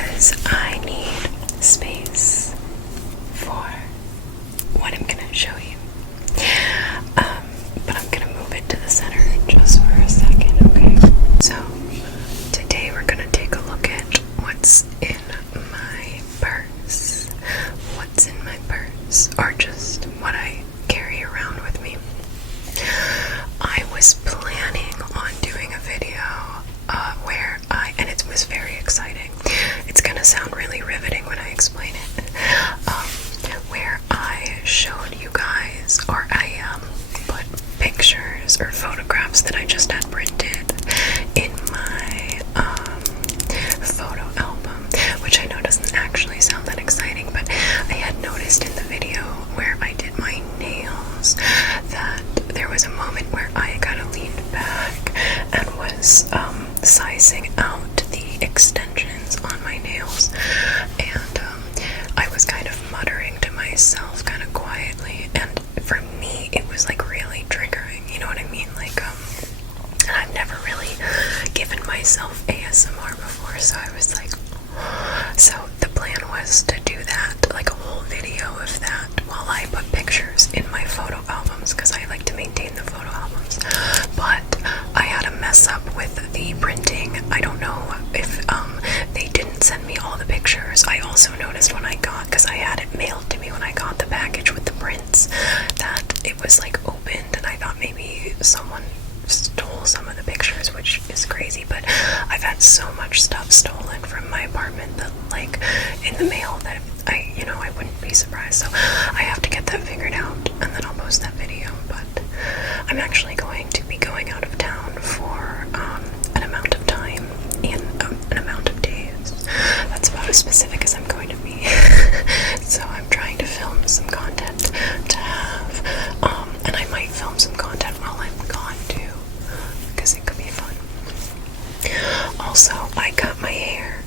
because I need space for what I'm gonna show you. But I'm gonna move it to the center just for a second, okay? So, today we're gonna take a look at what's in my purse. What's in my purse, or just what I carry around with me. I was planning on doing a video and it was very exciting. It's gonna sound really riveting when I explain it. Where I showed you guys, or I put pictures or photographs that I just had printed in my photo album, which I know doesn't actually sound that exciting, but I had noticed in the video where I did my nails that there was a moment where I kind of leaned back and was sizing out the extensions on my nails, and I was kind of muttering to myself kind of quietly, and for me it was like really triggering, you know what I mean? Like and I've never really given myself ASMR before, so I was like, so the plan was to do that, like a whole video of that, while I put pictures in my photo albums, because I like to maintain the photo albums. But I had a mess up with the printing. I don't know if they didn't send me all the pictures. I also noticed when I got, because I had it mailed to me when I got the package with the prints, that it was like opened, and I thought maybe someone stole some of the pictures, which is crazy, but I've had so much stuff stolen from my apartment that, like, in the mail, that I wouldn't be surprised. So I have to get that figured out, and then I'll post that video. But I'm actually going to be going out of town for an amount of time and an amount of days. That's about as specific as I'm going to be. So I'm trying to film some content to have, and I might film some content while I'm gone too, because it could be fun. Also, I cut my hair.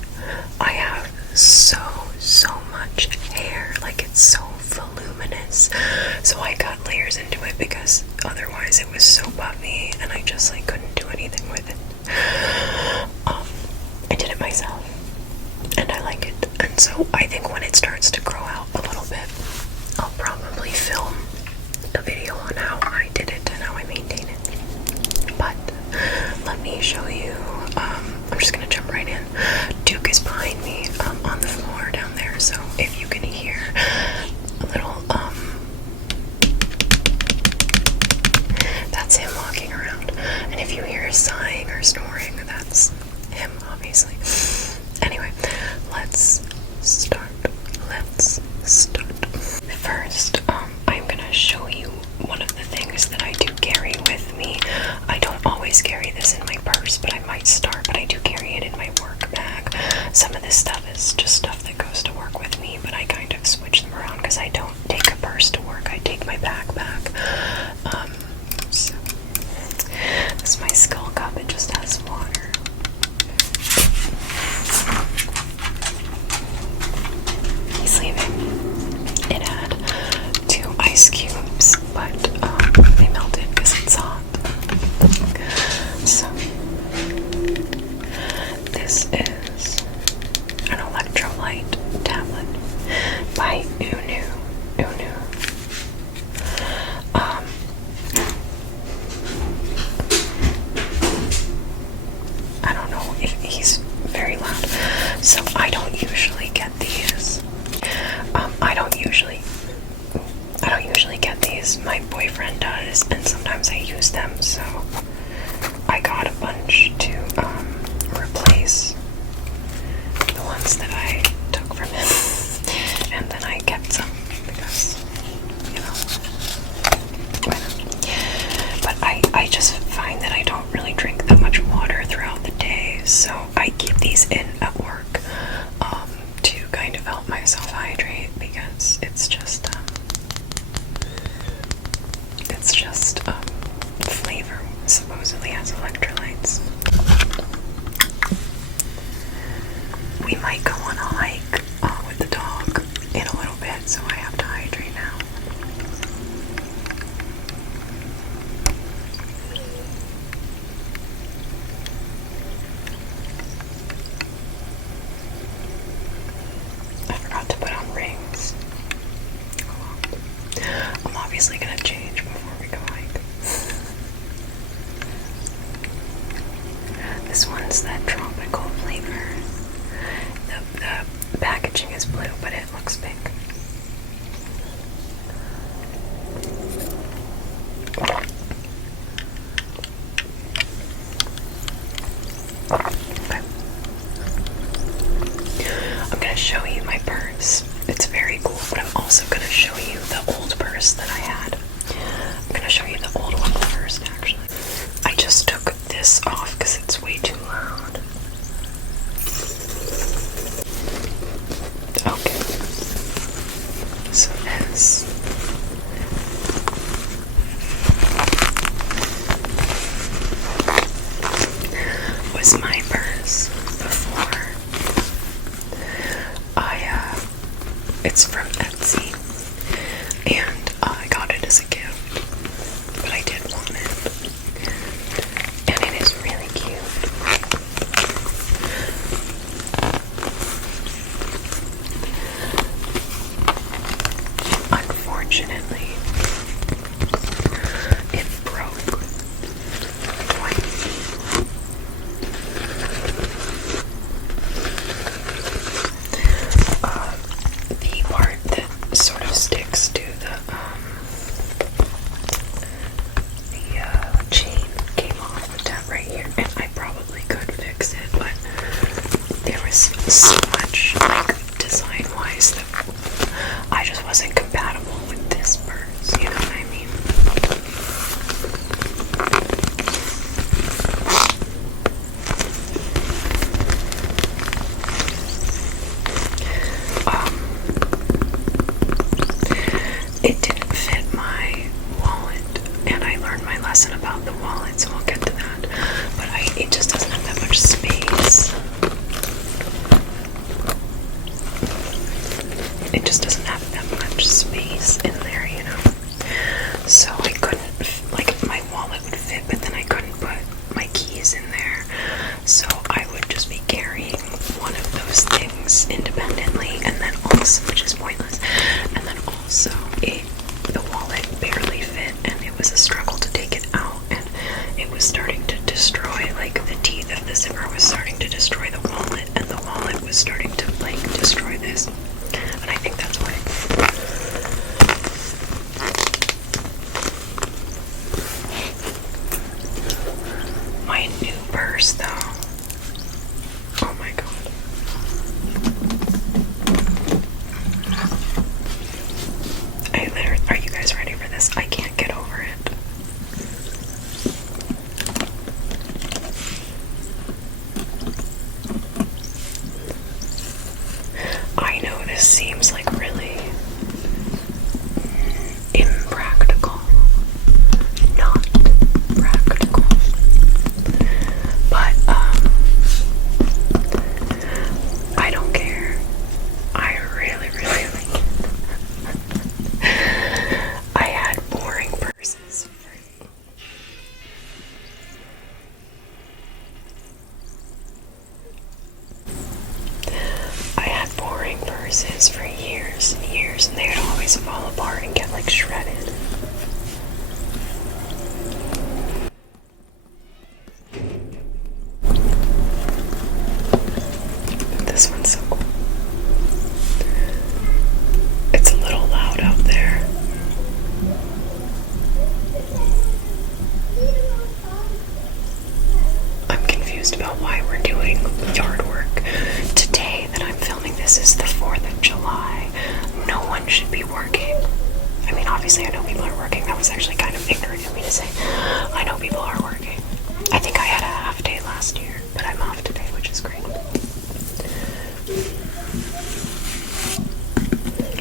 I have so much hair, like it's so voluminous, so I cut layers into it because otherwise it was so puffy and I just like couldn't do anything with it. I did it myself and I like it, and so I think when it starts to grow out a little bit, I'll probably film a video on how I did it and how I maintain it. But let me show you. I'm just gonna jump right in. Duke is behind me on the floor down there, so if you can hear a little that's him walking around, and if you hear sighing or snoring, that's him, obviously. Anyway, let's start. First, I'm gonna show you one of the things that I do carry with me. I don't always carry this in my purse, but I might start, but I do carry it in my work bag. Some of this stuff is just stuff that goes to work with me, but I kind of switch them around because I don't take a purse to work. I take my backpack. So this is my skull cup. It just has water. He's leaving. It had 2 ice cubes, but they melted because it's hot. So this is an electrolyte tablet by Unu. I don't know if he's very loud. So I don't usually get these. I don't usually get these. My boyfriend does, and sometimes I use them, so I got a bunch to replace the ones that I took from him, and then I kept some because, but I just find that I don't really drink that much water throughout the day, so I keep these in at work to kind of help myself hydrate, because it's just flavor supposedly has electrolytes. We might go on a hike with the dog in a little bit, so I have to hydrate now. also gonna show you the old purse that I had. I'm gonna show you the old one first, actually. I just took this off because it's way too loud. Okay. So this was my purse before. It's from Etsy, and I got it as a gift, but I did want it, and it is really cute. Unfortunately, it broke twice. The part that sort of sticks to the chain came off the tab right here, and I probably could fix it, but there was so much, like, design-wise that I just wasn't compatible with this purse, you know what I mean? It didn't fit my wallet, and I learned my lesson about the wallet, so I'll get to that. But it just doesn't have that much space. It just doesn't have that much space in there, you know? So I couldn't, like, my wallet would fit, but then I couldn't put my keys in there. So I would just be carrying one of those things independently, and then also, which is pointless, and then also the wallet barely fit, and it was a struggle to take it out, and it was starting to destroy, like, the teeth of the zipper was starting to destroy the wallet, and the wallet was starting to, like, destroy this, and I think that's why. My new purse, though. Oh my god. Are you guys ready for this? I can't get over it. I know this seems like really impractical. Not practical. But, I don't care. I really, really like it. I had boring purses for years and years, and they would always fall apart and get, like, shredded. But this one's so cool. It's a little loud out there. I'm confused about why we're doing yard work. Today that I'm filming this is the 4th of July. No one should be working. I mean, obviously I know people are working. That was actually kind of ignorant of me to say. I know people are working. I think I had a half day last year, but I'm off today, which is great.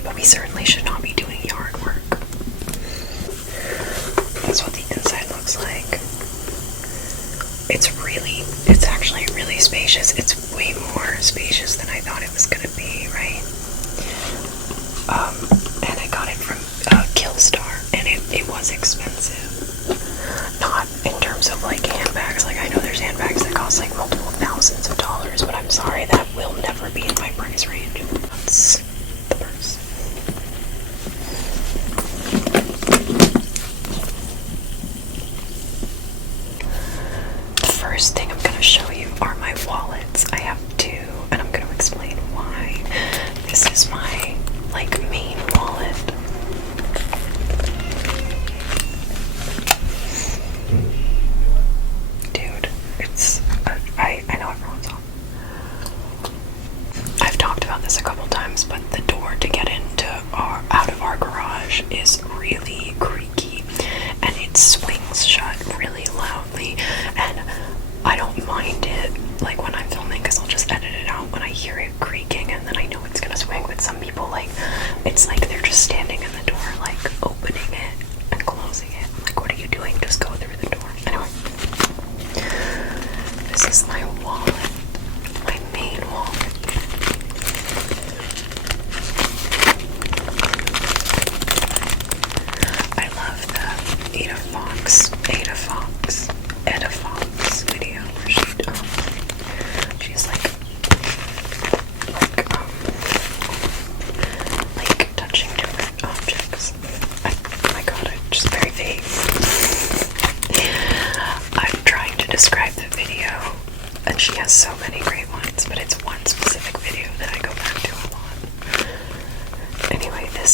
But we certainly should not be doing yard work. That's what the inside looks like. It's actually really spacious. It's way more spacious than I thought it was gonna be, right? And I got it from Killstar, and it was expensive. Not in terms of, like, handbags. Like, I know there's handbags that cost, like, multiple thousands of dollars, but I'm sorry, that will never be in my price range. That's the purse. The first thing I'm going to show you are my wallets. I have two, and I'm going to explain why. This is my, like, main wallet. Dude, it's, I know everyone's on.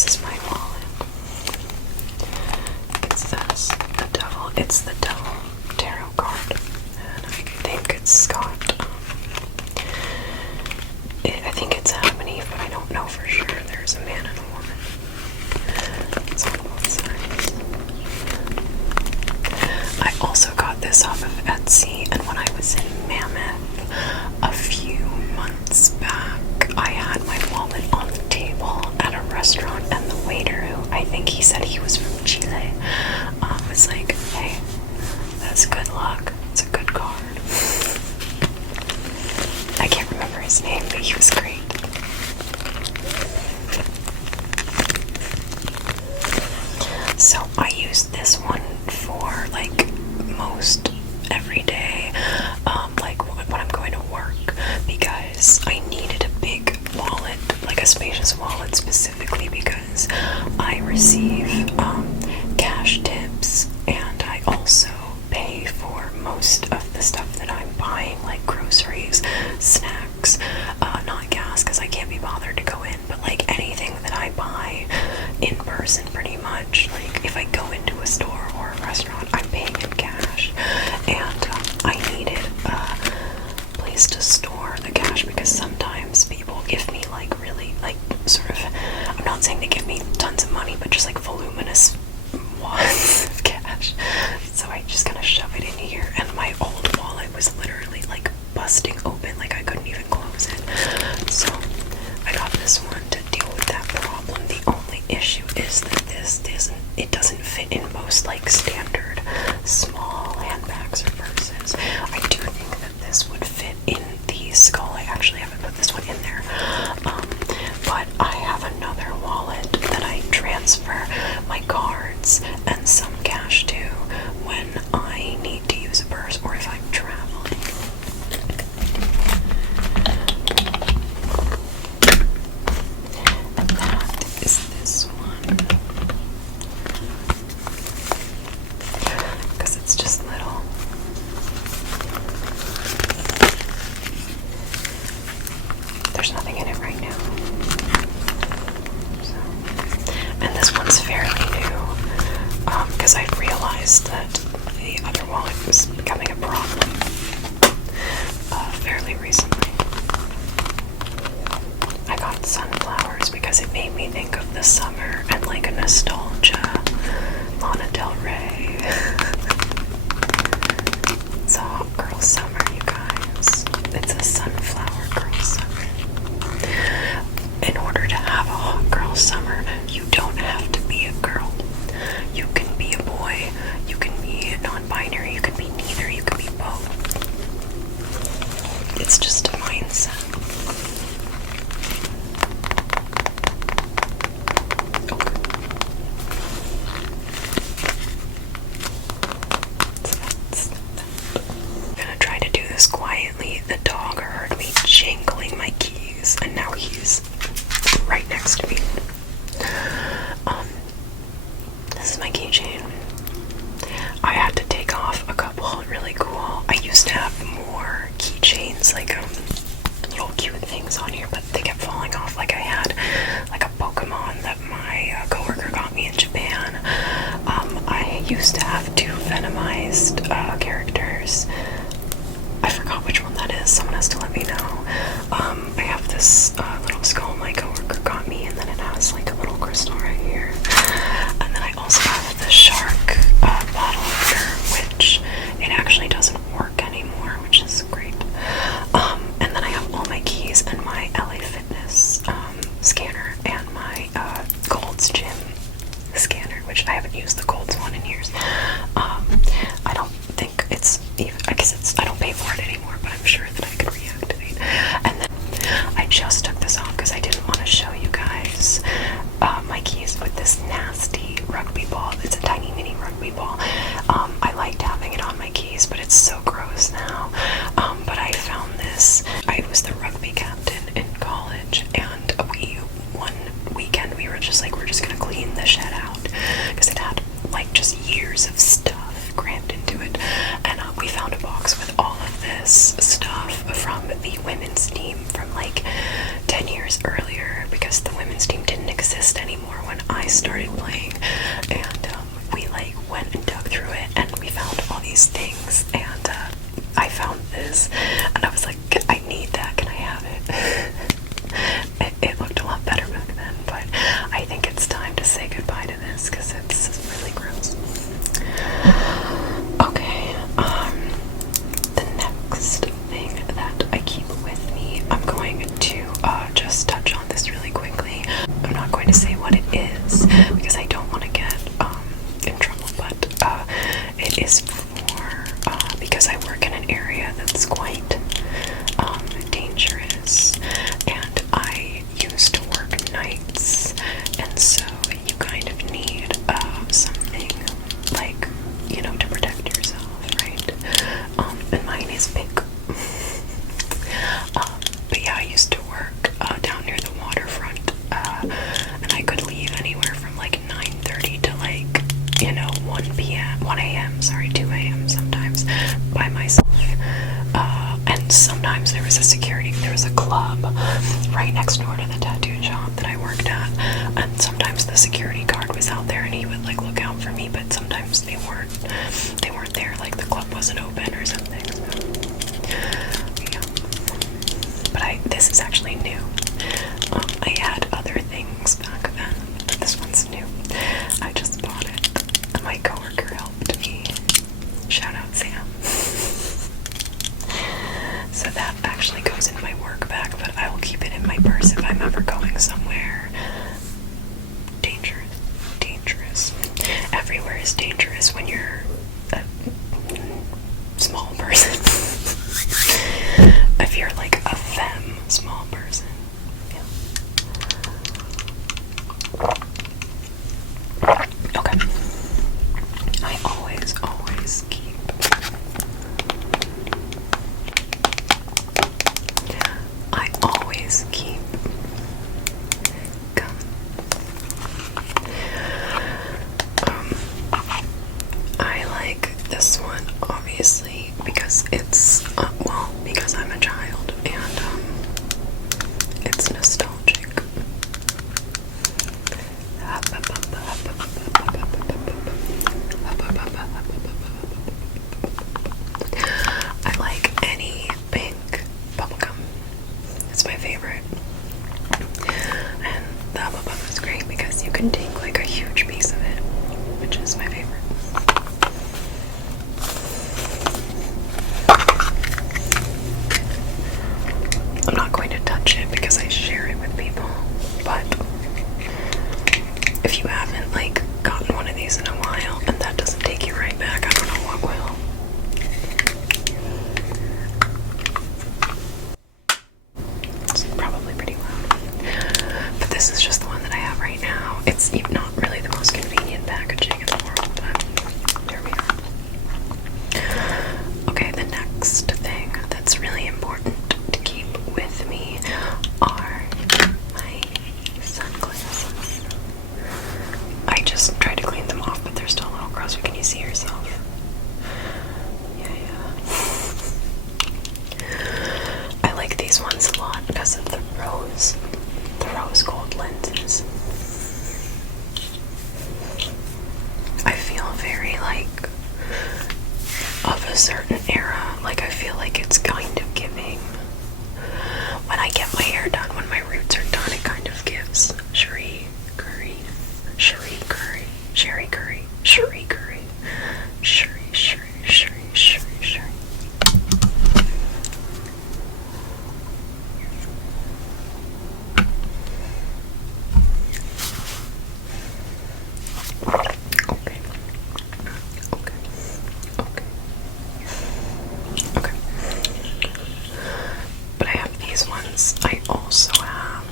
this is my wallet. It says the devil. It's the devil tarot card, and I think it's got. I think it's Adam and Eve, but I don't know for sure. There's a man and a woman. It's on both sides. I also got this off of Etsy, and when I was in Mammoth a few months back, I had my wallet on the table at a restaurant, and the waiter, who I think he said he was from Chile, was like, "Hey, that's good luck. It's a good card." I can't remember his name, but he was great. So I use this one for like most every day, like when I'm going to work, because I needed a big wallet, like a spacious wallet specifically because I receive cash tips, and I also pay for most of the stuff that I'm buying, like groceries, snacks, not gas because I can't be bothered to go in, but like anything that I buy in person pretty much, like if I go into a store or a restaurant, I'm paying in cash, and I needed a place to store the cash because sometimes people give me like really like sort of, I'm not saying they give me tons of money, but just like voluminous wads of cash, so I just kind of shove it in here, and my old wallet was literally like busting open, like I couldn't even close it, so I got this one to deal with that problem. The only issue is that it doesn't fit in most like standard small handbags or purses. I do think that this would fit in the skull. I actually haven't put this one in there, but I have another wallet that I transfer my cards and some cash to when I need to use a purse or if I'm traveling. And that is this one, because it's just little. There's nothing in it right now. So, and this one's fairly new, because I realized that the other wallet was becoming a problem fairly recently. I got sunflowers because it made me think of the summer and like a nostalgia. Lana Del Rey. It's a hot girl summer, you guys. It's a sunflower girl summer. In order to have a hot girl summer, you don't have to be a girl. You can be a boy, you can be non-binary, you can be neither, you can be both. It's just a mindset. I'm gonna try to do this quietly. The dog heard me jingling my keys, and now he's right next to me. This is my keychain. I had to take off a couple really cool. I used to have more keychains, like little cute things on here, but they kept falling off. Like I had like a Pokemon that my coworker got me in Japan. I used to have 2 Venomized characters. I forgot which one that is. Someone has to let me know. I have this little skull my coworker got me, and then it has like a little crystal right here. And then I also have the shark bottle opener, which it actually doesn't work anymore, which is great. And then I have all my keys and my LA Fitness scanner and my Gold's Gym scanner, which I haven't used the Gold's one in years. I don't think it's even, I guess it's, I don't pay for it anymore, but I'm sure that I could reactivate. And then I just took this off because I didn't want to show you guys my keys with this nasty rugby ball. It's a tiny mini rugby ball. I liked having it on my keys, but it's so gross now. But I found this. I was the rugby captain in college, and one weekend we were just like, we're just gonna clean the shed out because it had like just years of stuff crammed into it. And we found a box with all of this stuff from the women's team from like 10 years earlier, because the women's team didn't exist anymore when started playing, and we like went and dug through it, and we found all these things, and I found this, and I was like, I need that, can I have it? It looked a lot better back then, but I think it's time to say goodbye to this, because it's really gross. Okay, the next thing that I keep with me, I'm going to just touch on this really quickly. I'm not going to say what it is because I don't want to get in trouble, but it is for because I work in an area that's quite dangerous, and I used to work nights, and so you kind of need something like, you know, to protect yourself, right? And mine is pink. But yeah, I used to work down near the waterfront, and I could leave anywhere from like 9:30 to like, you know, 1 a.m., sorry, 2 a.m. sometimes by myself. And sometimes there was a club right next door to the tattoo shop that I worked at, and sometimes the security guard was out there and he would like look out for me, but sometimes they weren't there, like the club wasn't open or something. So, yeah. But this is actually new. I had other things back then, but this one's new. I just bought it. My coworker helped me. Shout out Sam. So that actually goes in my work bag, but I will keep it in my purse if I'm ever going somewhere dangerous. Everywhere is dangerous when you're a small person. If you're like a femme small person. Yeah. Okay. I always keep gum. I like this one obviously because it's because I'm a child, and it's nostalgic. I like any pink bubblegum. It's my favorite. And the bubblegum is great because you can take like a huge piece of it, which is my favorite. I'm not going to touch it because I share it with people, but if you haven't like gotten one of these in a while and that doesn't take you right back, I don't know what will. It's probably pretty loud, but this is just the one that I have right now. It's not really the most convenient packaging in the world, but there we are. Okay, the next thing that's really important to keep with me are my sunglasses. I just tried to clean them off, but they're still a little gross. Can you see yourself? Yeah. I like these ones a lot because of the rose gold lenses. I feel very like of a certain era. Like I feel like it's kind of giving. When I get my hair done, when my roots are done, it kind of gives Cherie Curry. Okay. But I have these ones. I also have,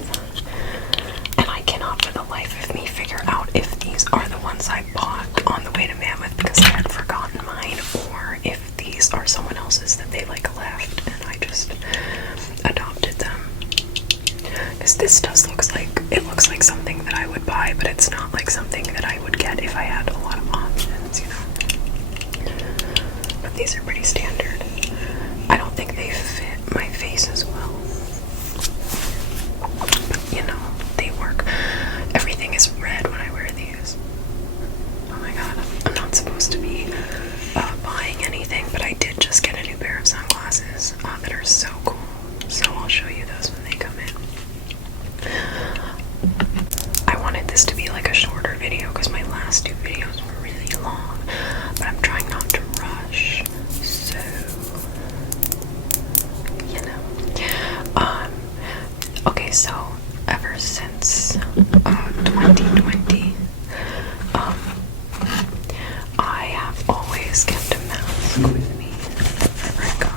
and I cannot for the life of me figure out if these are the ones I bought on the way to Mammoth because I had forgotten mine, or if these are someone else's that they like left and I just adopted them. Because this looks like something that I would buy, but it's not like something that I would get if I had a lot of options, you know. But these are pretty standard. I don't think they fit my face as well. But, you know, they work. Everything is red when I wear video because my last two videos were really long, but I'm trying not to rush, so you know. Okay, so ever since 2020, I have always kept a mask with me wherever I go.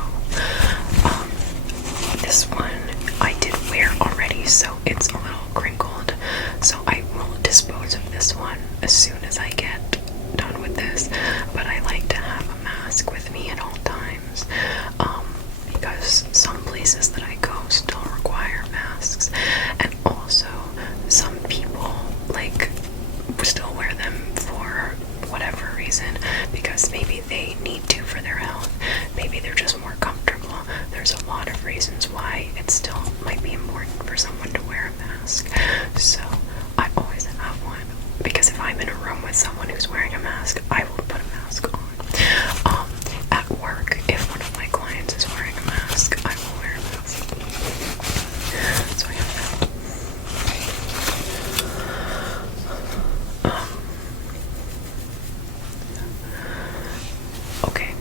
This one I did wear already, so it's a little crinkled, so I will dispose of this one as soon as I get done with this, but I like to have a mask with me at all times, because some places that I go still require masks, and also some people like still wear them for whatever reason, because maybe they need to for their health, maybe they're just more comfortable. There's a lot of reasons why it still might be important for someone to wear a mask, so I always have one, because if I'm in a room with someone who's wearing a mask, I will put a mask on. At work, if one of my clients is wearing a mask, I will wear a mask. So I have that. Okay,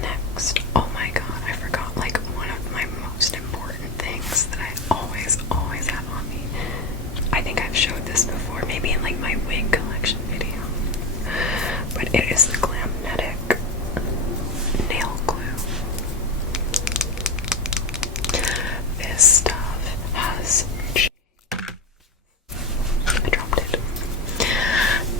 next. Oh my god, I forgot like one of my most important things that I always have on me. I think I've showed this before, maybe in like my wig collection video, but it is the Glamnetic nail glue. This stuff has... I dropped it.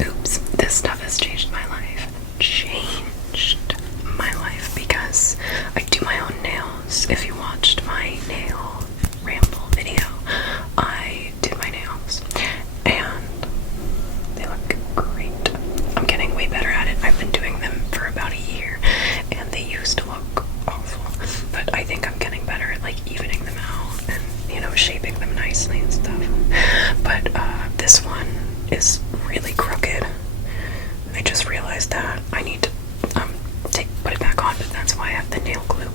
Oops, this stuff has changed my life. Changed my life because I do my own nails. If you watched my nail ramble video, I did my nails and they look great. I'm getting way better at it. I've been doing them for about a year and they used to look awful, but I think I'm getting better at like evening them out and, you know, shaping them nicely and stuff. But this one is really crooked. I just realized that I need to put it back on, but that's why I have the nail glue.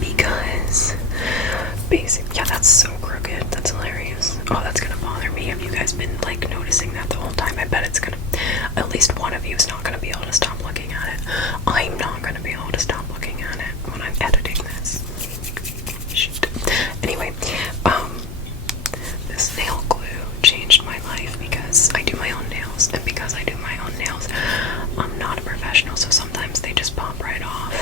Because yeah, that's so crooked. That's hilarious. Oh, that's gonna bother me. Have you guys been like noticing that the whole time? I bet it's gonna, at least one of you is not gonna be able to stop looking at it. I'm not gonna be able to stop looking at it when I'm editing this. Shoot. Anyway, this nail glue changed my life because I do my own nails, and because I do my own nails, I'm not a professional, so sometimes they just pop right off,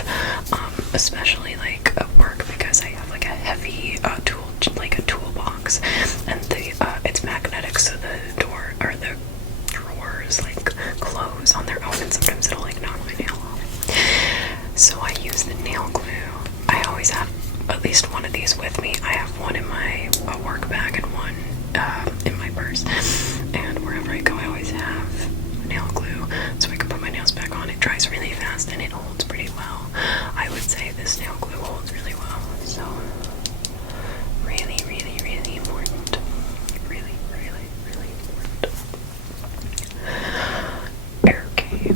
especially like at work, because I have like a heavy tool, like a toolbox, and it's magnetic, so the door or the drawers like close on their own, and sometimes it'll like knock my nail off. So I use the nail glue. I always have at least one of these with me. I have one in my work bag and one in my purse, and wherever I go I always have nail glue so I can put my nails back on. It dries really fast and it holds pretty well. I would say this nail glue holds really well, so really important. Really important. Okay,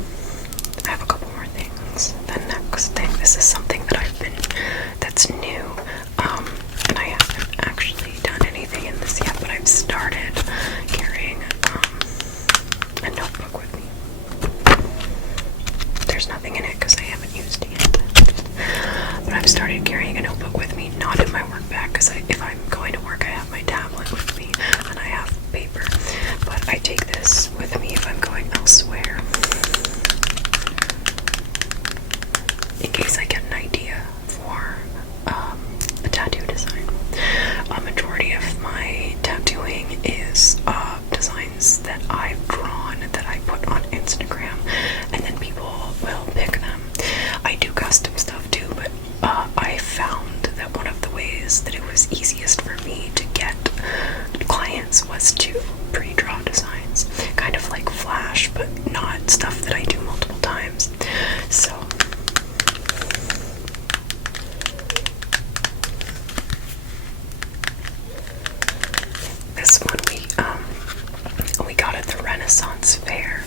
I have a couple more things. The next thing, this is something that that's new, and I haven't actually done anything in this yet, but I've started carrying a notebook with me. There's nothing in it because I haven't used it yet, but I've started carrying a notebook with me, not in my work bag, because if I'm going to work I have my tablet with me and I have paper, but I take this with me if I'm going elsewhere, in case I get an idea for a tattoo design. A majority of my tattooing is designs that I've drawn that I put on Instagram, and then people will pick them. I do custom stuff too, but I found that one of the ways that it was easiest for me to get clients was to pre-draw designs, kind of like Flash, but not stuff that I do multiple times. So this one we got at the Renaissance Fair.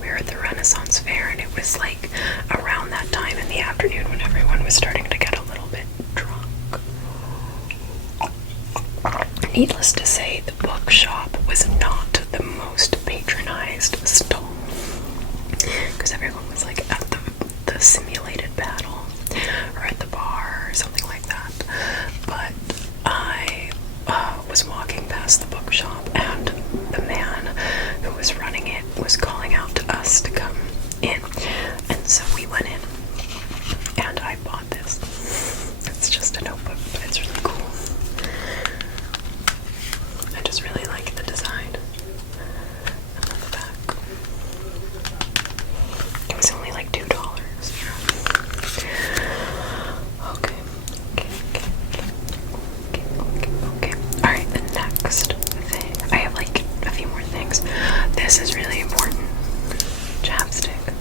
We were at the Renaissance Fair, and it was like around that time in the afternoon when everyone was starting to get a little bit drunk. Needless to say, the bookshop was not the most was calling out to us to come in, and so we went in, and I bought this. It's just a notebook, but it's really cool. I just really like the design. And then the back. It was only like $2. Okay. Alright, the next thing. I have like a few more things. This is really important. Chapstick.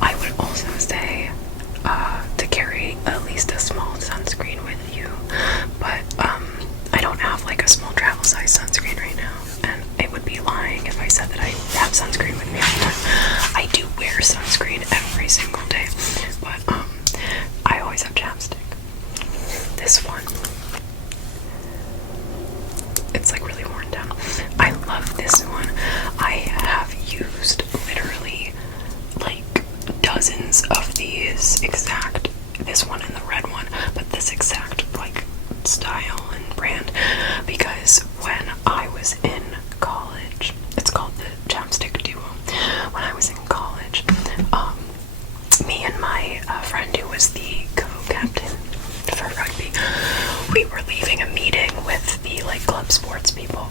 I would also say to carry at least a small sunscreen with you, but I don't have like a small travel size sunscreen right now, and it would be lying if I said that I have sunscreen with me all the time. I do wear sunscreen every single day, but I always have chapstick. This one, it's like really worn down. I love this one. I have used literally like dozens of these exact, this one and the red one, but this exact like style and brand, because when I was in college, it's called the Chapstick Duo. When I was in college, me and my friend who was the co-captain for rugby, we were leaving a meeting with the like club sports people,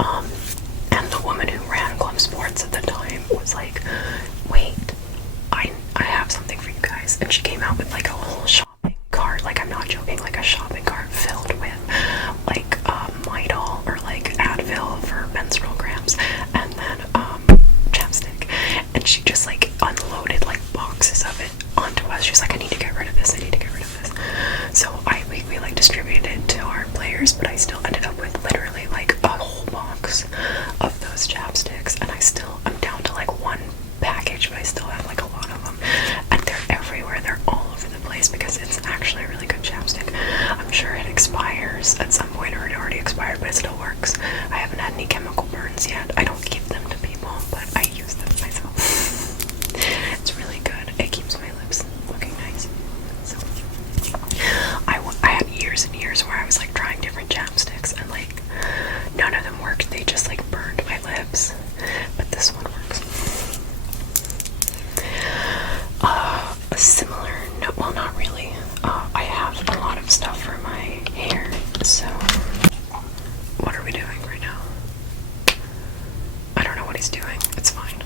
and the woman who ran club sports at the time was like, wait, I have something for you guys, and she came out with like a whole shopping cart, like I'm not joking, like a shopping cart filled with like Midol or like Advil for menstrual cramps, and then chapstick, and she just like unloaded like boxes of it onto us. She's like, I need to get rid of this, I need to get rid of this. So we like distributed it to our players, but I still ended up with literally like a whole box of those chapsticks, and I'm down to like one package, but I still have like a lot of them, and they're everywhere. They're all over the place because it's actually a really good chapstick. I'm sure it expires at some point, or it already expired, but it still works. I haven't had any chemical burns yet. I don't give them to people, but I use them myself. It's really good. It keeps my lips looking nice. So I had years and years where I was like trying different chapsticks, and like none of them worked. They just like burned my lips, but this one works. Similar, no, well, not really. I have a lot of stuff for my hair, so what are we doing right now? I don't know what he's doing. It's fine.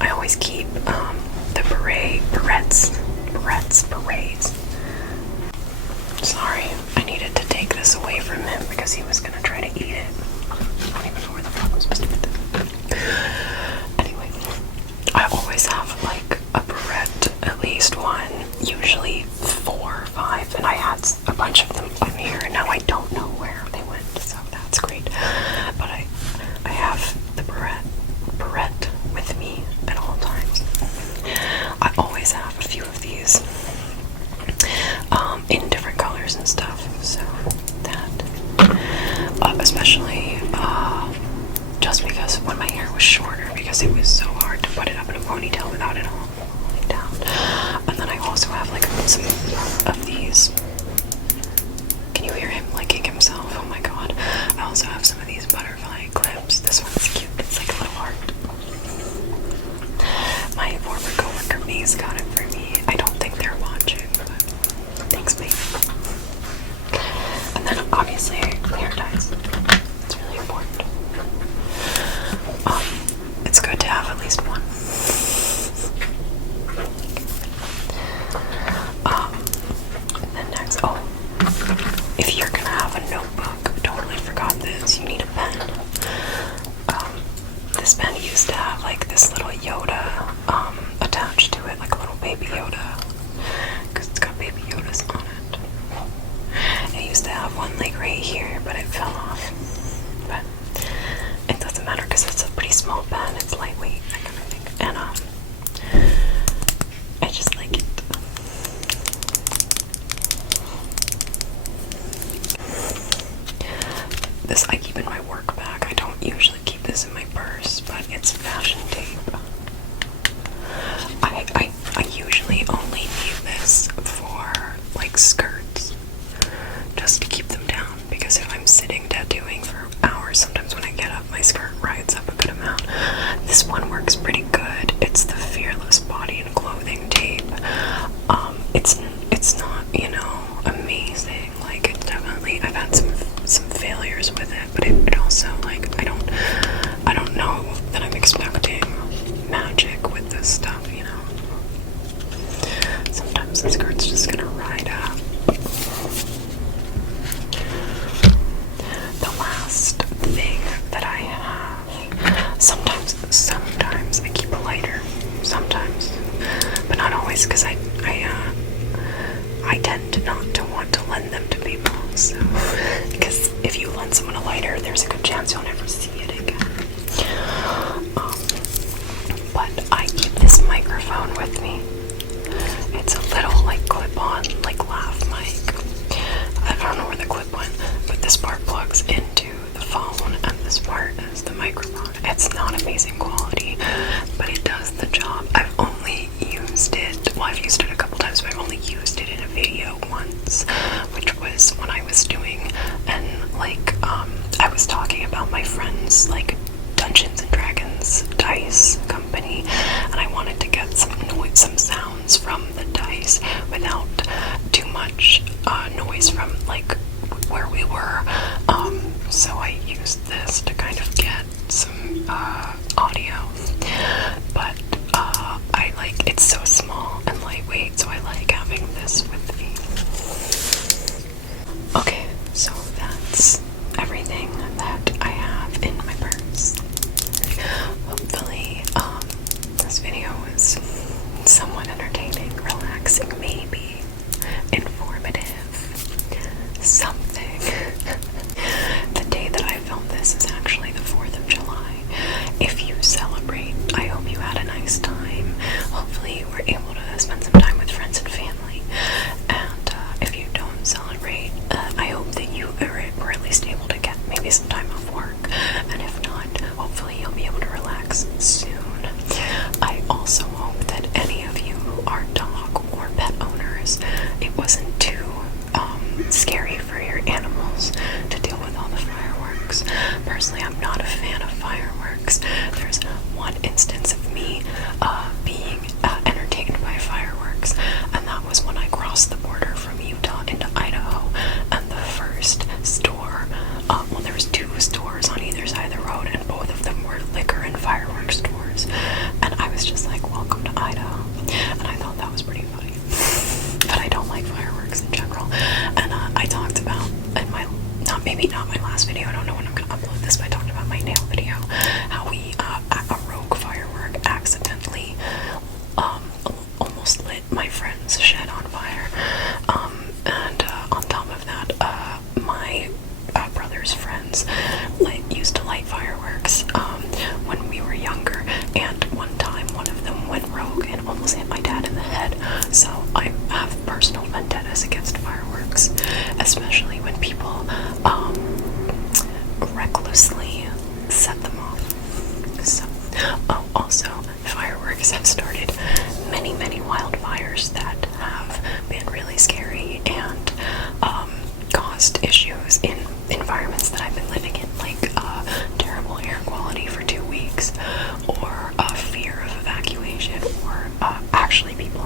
I always keep the berets. Sorry, I needed to take this away from him because he was gonna try to eat it. I don't even know where the fuck I'm supposed to put this. Anyway, I always have like a beret, at least one, usually 4 or 5, and I had a bunch of them on here, and now I don't know where they went, so that's great. But I have the beret with me at all times. I always have a few of these in different colors and stuff, so that especially just because when my hair was shorter, because it was so hard to put it up in a ponytail without it all falling down. And then I also have like some of these. Can you hear him licking himself? Oh my god. I also have some of these butterfly clips. This one's cute. It's like a little heart. My former coworker May's got it for me. I don't think they're watching, but thanks, May. And then obviously hair ties. It's really important. It's good to have at least one. And then next, if you're gonna have a notebook, totally forgot this, you need a pen. This pen used to have like this little Yoda attached to it, like a little baby Yoda, because it's got baby Yodas on it. It used to have one like right here, but it fell off. But it doesn't matter because it's a pretty small pen, it's lightweight, that kind of thing. And I just like it. This I keep in my work bag. I don't usually keep this in my purse, but it's fashion tape. I usually only need this for like skirts, just to keep them down, because if I'm sitting tattooing for hours, sometimes when I get up my skirt rides up a good amount. down. This one works pretty good. It's the Fearless Body and Clothing Tape. It's not, you know, amazing. Like, it definitely, I've had some failures with it, but it also, like, I don't know that I'm expecting magic with this stuff, you know. Sometimes the skirt's just gonna ride up. The last thing that I have, sometimes I keep a lighter, sometimes, but not always, because I tend not to want to lend them to people, so, because if you lend someone a lighter, there's a good chance you'll never see it again. But I keep this microphone with me. It's a little, like, clip-on, like, lav mic. I don't know where the clip went, but this part plugs into the phone, and this part is the microphone. It's not amazing quality, but it does the job. I've only used it, well, I've used it a couple times, but I've only used it in a video once, which was when I was doing, and, like, I was talking about my friend's, like, Dungeons and Dragons dice company, and I wanted to get some sounds from the dice without too much noise from, like, where we were, so I used this to kind of get some audio, but I like, it's so small and lightweight, so I like having this with me. Okay, so that's everything that I have in my purse. Hopefully, this video was somewhat entertaining, relaxing, maybe informative, something. The day that I filmed this is actually the 4th of July. If you celebrate, I hope you had a nice time. Hopefully you were able to spend some time with friends and family. And if you don't celebrate, I hope that you were at least able to get maybe some time off work. And if not, hopefully you'll be able to relax soon. I also hope that any of you who are dog or pet owners, it wasn't too scary for your animals to deal with all the fireworks. Personally, I'm not a fan of fireworks. There's one instance of me being entertained by fireworks, and that was when I crossed the border from Utah into Idaho, and the first store, well, there was 2 stores on either side of the road, and both of them were liquor and fireworks stores, and I was just like, welcome to Idaho, and I thought that was pretty funny. But I don't like fireworks in general, and I talked about in my, maybe not my last video, I don't know when I'm going to upload this, but I talked about my nail video, how we, a rogue firework accidentally almost lit my friend's shed on fire, and on top of that, my brother's friends used to light fireworks when we were younger, and one time one of them went rogue and almost hit my dad in the head. So I have personal vendettas against fireworks, especially when people recklessly set them off. So, also, fireworks have started many wildfires that have been really scary and caused issues in environments that I've been living in, like terrible air quality for 2 weeks, or fear of evacuation, or actually people